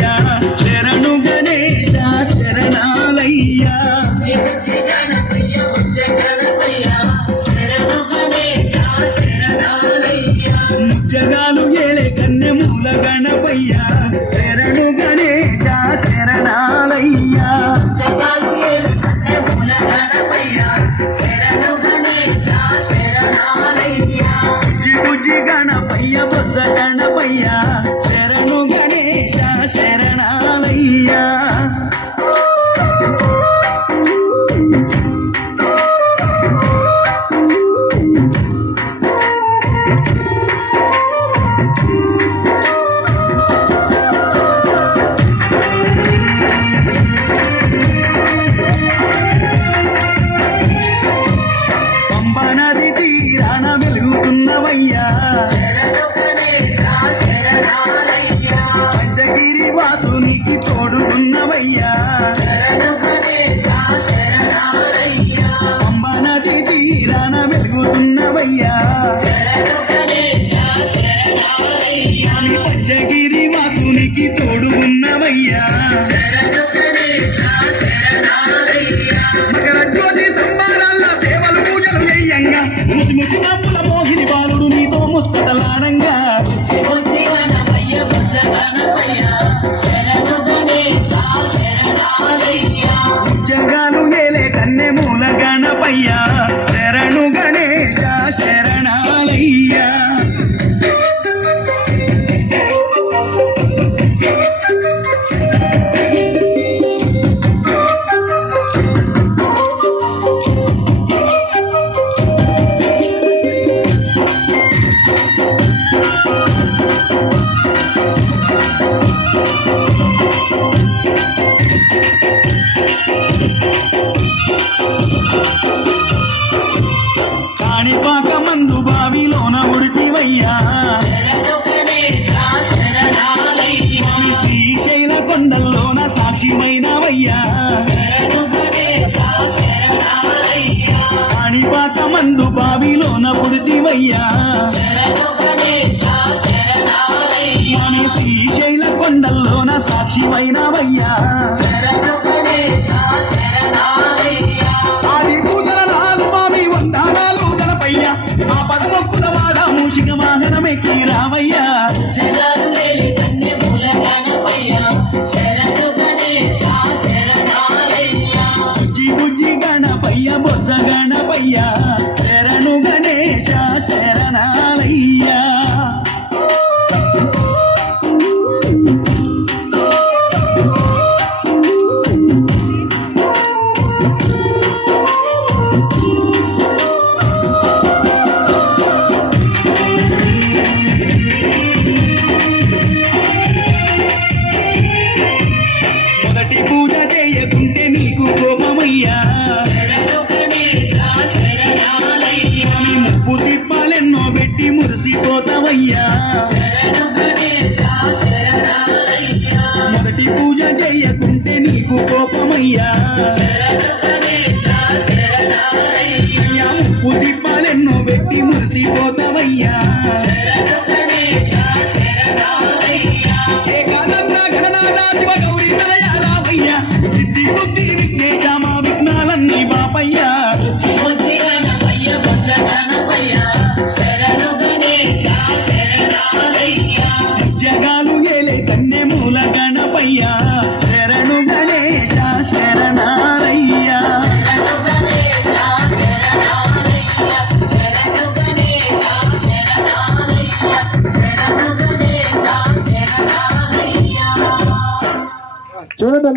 గణపయ్యా శరణు గణేశ శరణాలయ్యా ముజ్జగాలు ఏలే కన్నె మూల గణపయ్యా శరణు గణేశ శరణాలయ్యా బుజ్జి గణపయ్య బొజ్జ గణపయ్యా శరణు గణేశ శరణాలయ్యా పంబనది తీరాన వెలుగుతున్నవయ్యా పంచగిరి వాసునికి తోడుగున్నవయ్యా పంబనది తీరాన వెలుగుతున్నవయ్యా పంచగిరి వాసునికి తోడుగున్నవయ్యా మకర జ్యోతి సంబారాల్లో సేవలు పూజలు చేయంగా ముసి ముసి నవ్వుల మోహిని బాలుడు నీతో ముచ్చటలాడంగా జగాలు ఏలే కన్నె మూల గణపయ్యా శరణు గణేశ శరణాలయ్యా కాణిపాక మందు బావిలోన ఉడితివయ్యా శ్రీశైల కొండల్లోన సాక్షిమైనవయ్యా కాణిపాక మందు బావిలోన పుడితివయ్యా శ్రీశైల కొండల్లోన సాక్షిమైనవయ్యా ఆ పదమొక్కుల వాడ మూషిక వాహనమెక్కి రామయ్యా బుజ్జి బుజ్జి గణపయ్య బొజ్జ గణపయ్యా శరణు గణేశ శరణాలయ్యా పూజ చేయకుంటే నీకు కోపమయ్యా ముప్పు తిప్పాలెన్నో పెట్టి మురిసిపోతావయ్యా మొదటి పూజ చేయకుంటే నీకు కోపమయ్యా ముప్పు తిప్పాలెన్నో పెట్టి మురిసిపోతావయ్యా శివ గౌరీ రావయ్యా సిద్ధి బుద్ధి విఘ్నేశ మా విఘ్నాలన్నీ బాపయ్యా జగాలు ఏలే కన్నె మూల గణపయ్యా శరణు గణేశ శరణాలయ్యా చూడండి.